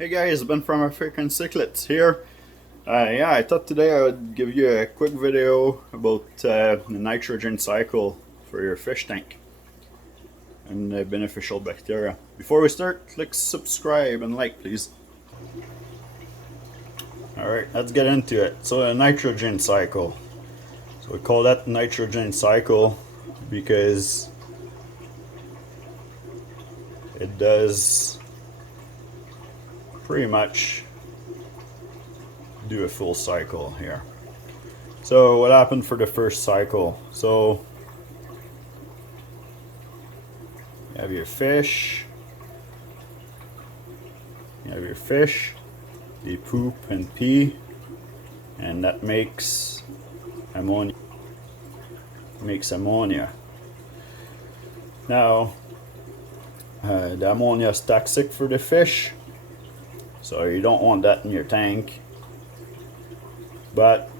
Hey guys, Ben from African Cichlids here. Yeah, I thought today I would give you a quick video about the nitrogen cycle for your fish tank and the beneficial bacteria. Before we start, click subscribe and like please. Alright, let's get into it. So a nitrogen cycle. So we call that nitrogen cycle because it does pretty much do a full cycle here. So what happened for the first cycle? So you have your fish, they poop and pee, and that makes ammonia. Now the ammonia is toxic for the fish, so you don't want that in your tank. But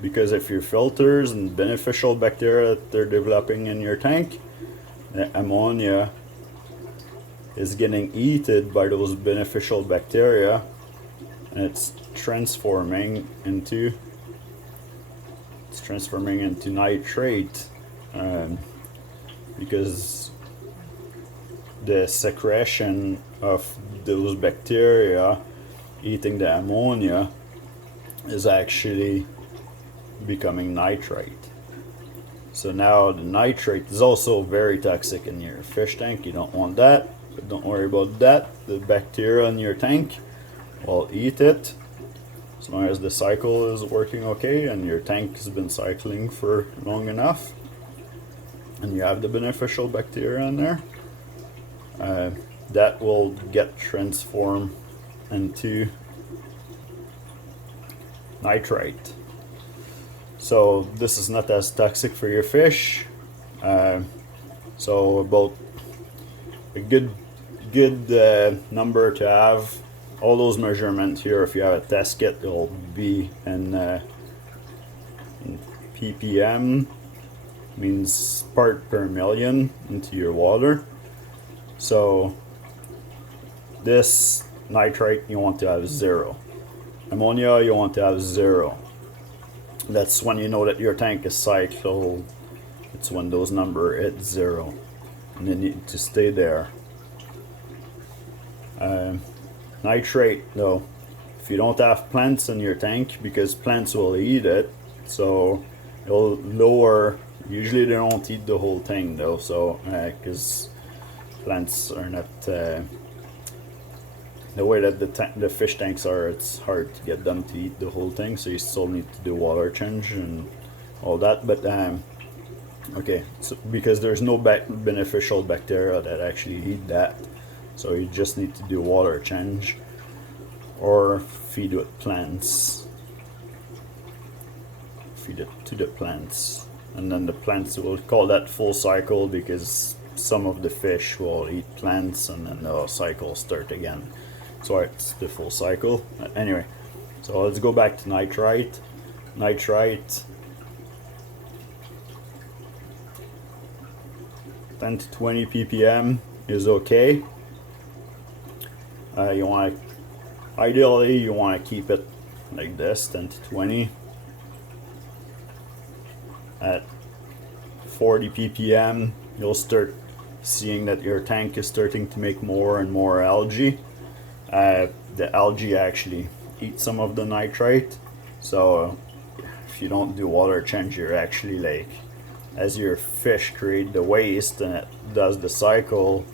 because of your filters and beneficial bacteria that they're developing in your tank, the ammonia is getting eaten by those beneficial bacteria, and it's transforming into nitrate, because the secretion of those bacteria eating the ammonia is actually becoming nitrate. So now the nitrate is also very toxic in your fish tank. You don't want that, but don't worry about that. The bacteria in your tank will eat it as long as the cycle is working okay and your tank has been cycling for long enough and you have the beneficial bacteria in there. That will get transformed into nitrate. So this is not as toxic for your fish. So about a good number to have. All those measurements here, if you have a test kit, it'll be in ppm, means part per million into your water. So this nitrate you want to have 0. Ammonia you want to have 0. That's when you know that your tank is cycled. It's when those numbers hit 0, and they need to stay there. Nitrate though, if you don't have plants in your tank, because plants will eat it, so it'll lower. Usually they don't eat the whole thing though, so because plants are not the way that the fish tanks are, it's hard to get them to eat the whole thing, so you still need to do water change and all that. But okay, so because there's no beneficial bacteria that actually eat that, so you just need to do water change or feed with plants. Feed it to the plants, and then the plants will call that full cycle, because some of the fish will eat plants and then the cycle start again. So it's the full cycle. Anyway, so let's go back to nitrite. Nitrite 10 to 20 ppm is okay. Ideally you want to keep it like this, 10 to 20. At 40 ppm you'll start seeing that your tank is starting to make more and more algae. The algae actually eat some of the nitrate, so if you don't do water change, you're actually, like, as your fish create the waste and it does the cycle,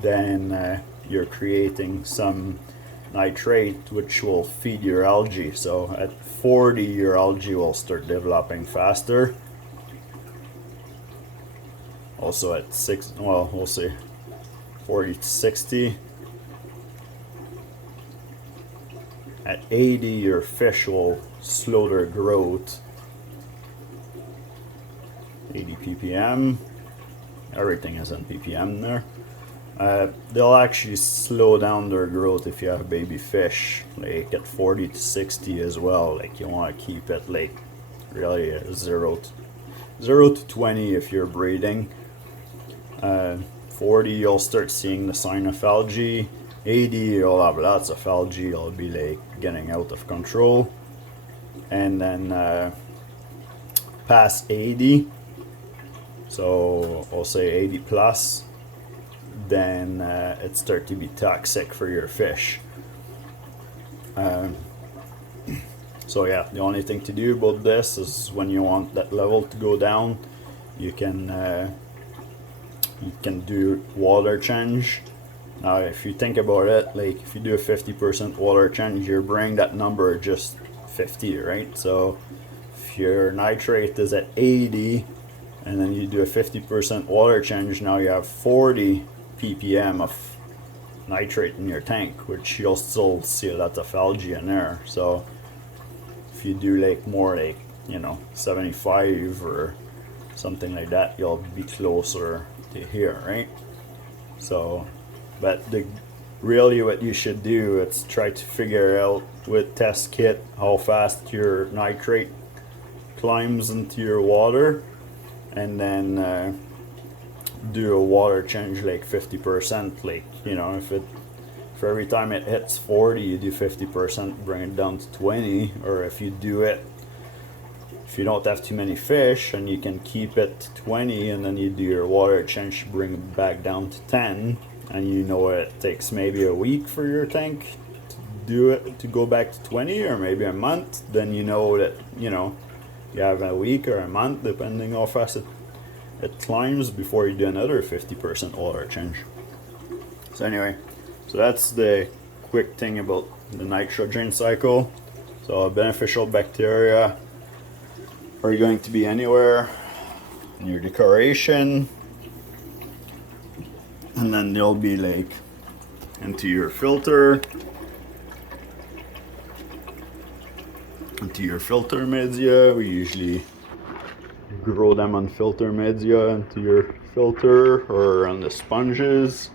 then you're creating some nitrate which will feed your algae. So at 40 your algae will start developing faster. Also at 6, well, we'll see, 40 to 60. At 80 your fish will slow their growth. 80 ppm, everything is in ppm there. They'll actually slow down their growth if you have baby fish, like at 40 to 60 as well. Like, you want to keep it like really 0 to 20 if you're breeding. 40 you'll start seeing the sign of algae. 80, you'll have lots of algae, it'll be like getting out of control. And then past 80, so I'll say 80 plus, then it starts to be toxic for your fish. So yeah, the only thing to do about this is when you want that level to go down, you can do water change. Now, if you think about it, like if you do a 50% water change, you're bringing that number just 50, right? So if your nitrate is at 80, and then you do a 50% water change, now you have 40 ppm of nitrate in your tank, which you'll still see a lot of algae in there. So if you do like more like, 75 or something like that, you'll be closer to here, right? So, but really what you should do is try to figure out with test kit how fast your nitrate climbs into your water, and then do a water change like 50%. Like, if for every time it hits 40, you do 50%, bring it down to 20. Or if you don't have too many fish and you can keep it to 20, and then you do your water change, bring it back down to 10, and it takes maybe a week for your tank to do it, to go back to 20, or maybe a month, then you know that you have a week or a month, depending how fast it climbs, before you do another 50% water change. So anyway, so that's the quick thing about the nitrogen cycle. So beneficial bacteria are going to be anywhere in your decoration, and then they'll be like into your filter, media. We usually grow them on filter media into your filter or on the sponges,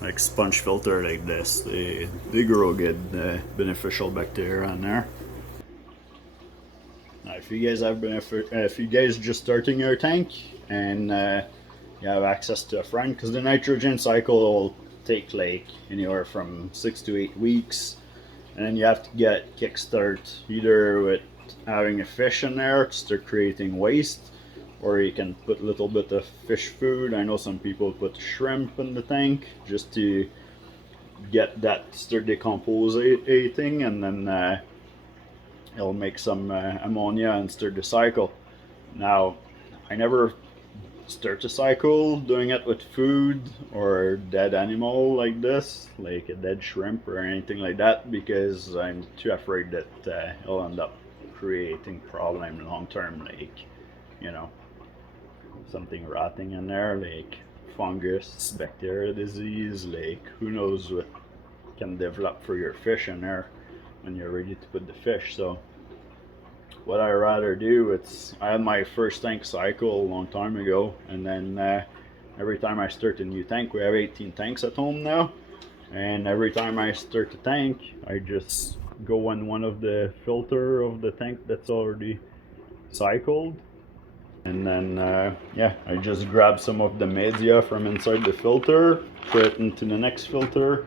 like sponge filter like this. They grow good beneficial bacteria in there. Now, if you guys just starting your tank and you have access to a friend, because the nitrogen cycle will take like anywhere from 6 to 8 weeks, and then you have to get kickstart either with having a fish in there to start creating waste, or you can put a little bit of fish food. I know some people put shrimp in the tank just to get that start decomposing, and then it'll make some ammonia and start the cycle. Now, I never start a cycle doing it with food or dead animal like this, like a dead shrimp or anything like that, because I'm too afraid that it'll end up creating problem long term, like something rotting in there, like fungus, bacteria disease, like who knows what can develop for your fish in there when you're ready to put the fish. So what I rather do, I had my first tank cycle a long time ago, and then every time I start a new tank, we have 18 tanks at home now, and every time I start a tank, I just go in one of the filter of the tank that's already cycled, and then I just grab some of the media from inside the filter, put it into the next filter.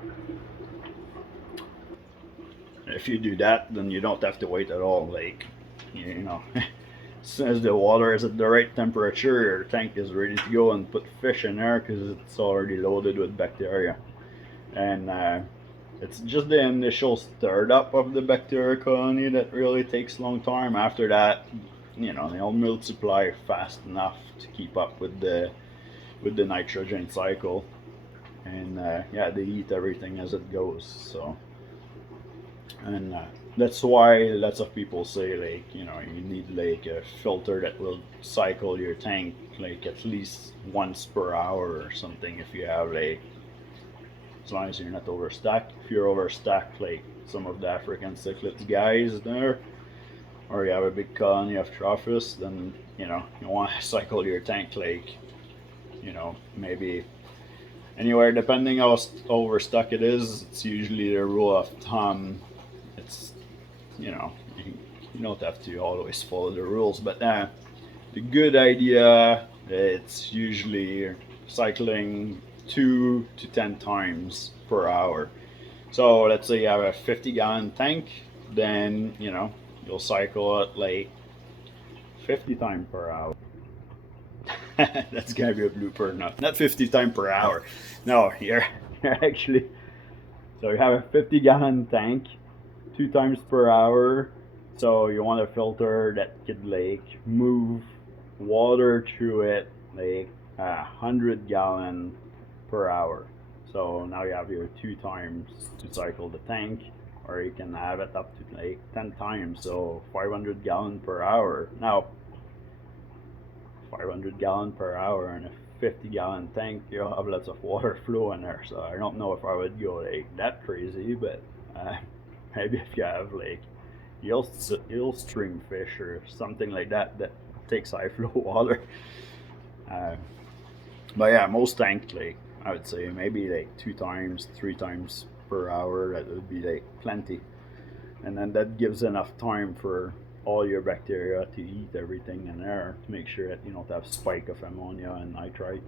If you do that, then you don't have to wait at all. Like, as soon as the water is at the right temperature, your tank is ready to go and put fish in there, because it's already loaded with bacteria. And it's just the initial startup of the bacteria colony that really takes a long time. After that, they'll multiply fast enough to keep up with the nitrogen cycle, and they eat everything as it goes. So, and that's why lots of people say, like, you need like a filter that will cycle your tank like at least once per hour or something, if you have like, as long as you're not overstacked. If you're overstacked, like some of the African cichlids guys there, or you have a big colony of trophus, then you want to cycle your tank like, maybe anywhere, depending how overstuck it is. It's usually the rule of thumb. It's you don't have to always follow the rules, but the good idea, it's usually cycling 2 to 10 times per hour. So let's say you have a 50-gallon tank, then you'll cycle it like 50 times per hour. That's gonna be a blooper, not 50 times per hour. No, you're actually, so you have a 50-gallon tank, 2 times per hour. So you want a filter that could like move water through it like 100 gallon per hour. So now you have your 2 times to cycle the tank, or you can have it up to like 10 times, so 500 gallon per hour. Now 500 gallon per hour in a 50-gallon tank, you'll have lots of water flow in there. So I don't know if I would go like that crazy, but maybe if you have like eel stream fish or something like that that takes high flow water. But yeah, most tank, like I would say maybe like 2 times, 3 times per hour. That would be like plenty, and then that gives enough time for all your bacteria to eat everything in there to make sure that you don't have spike of ammonia and nitrite.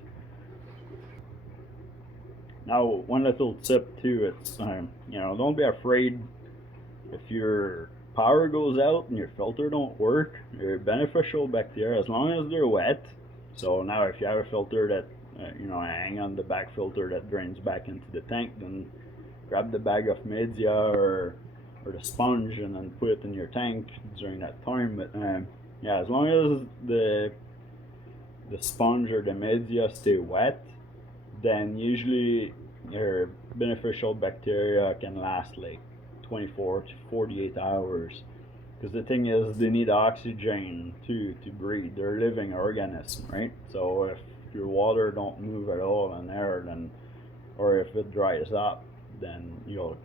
Now, one little tip too, it's don't be afraid if your power goes out and your filter don't work. Your beneficial bacteria, as long as they're wet. So now, if you have a filter that hang on the back filter that drains back into the tank, then grab the bag of media or the sponge and then put it in your tank during that time. But yeah, as long as the sponge or the media stay wet, then usually your beneficial bacteria can last like 24 to 48 hours. Because the thing is, they need oxygen to breathe. They're living organisms, right? So if your water don't move at all in there, then, or if it dries up, then you'll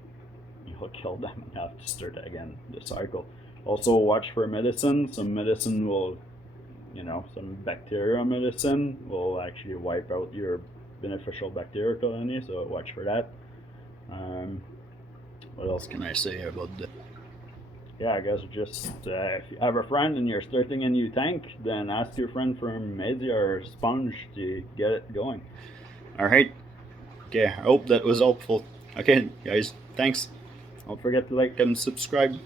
kill them and have to start again the cycle. Also, watch for medicine. Some medicine will, some bacteria medicine will actually wipe out your beneficial bacteria colony. So watch for that. What else can I say about that? Yeah, I guess just if you have a friend and you're starting a new tank, then ask your friend for media or sponge to get it going. All right. Okay, I hope that was helpful. Okay, guys, thanks. Don't forget to like and subscribe.